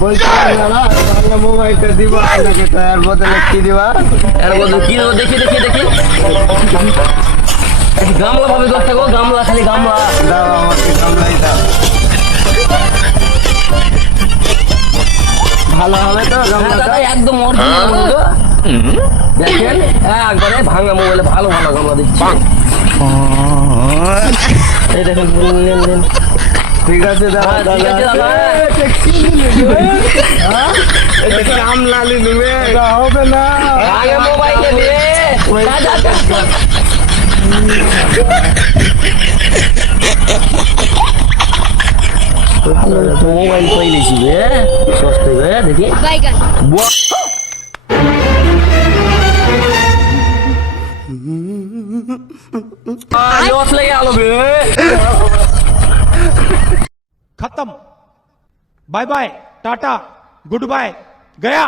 বলছিলাম না বাংলা মোবাইলটা দিব আপনাকে, তো এর বদলে কি দিবা? এর বদলে কি দেবো? দেখি দেখি দেখি গামলা ভাবে করতে গো, গামলা, খালি গামলা দাও আমাকে, গামলাই দাও। ভালো হবে তো হ্যাঁ গামলাটা? দাদা, একদম অরিজিনাল গো। দেখেন একবারে ভাঙা মোবাইলে ভালো ভালো গামলা দিচ্ছি। এই দেখেন, নেন নেন। ঠিক আছে দাদা। হ্যাঁ, ঠিক আছে দাদা। আমলালি নিবে হবে না। আগে মোবাইল নেবে দাদা। মোবাইল পাইলেছি রে, সস্তে রে, দেখি लॉस लगे आलो बे। खत्म। Bye bye, tata, good bye, गया।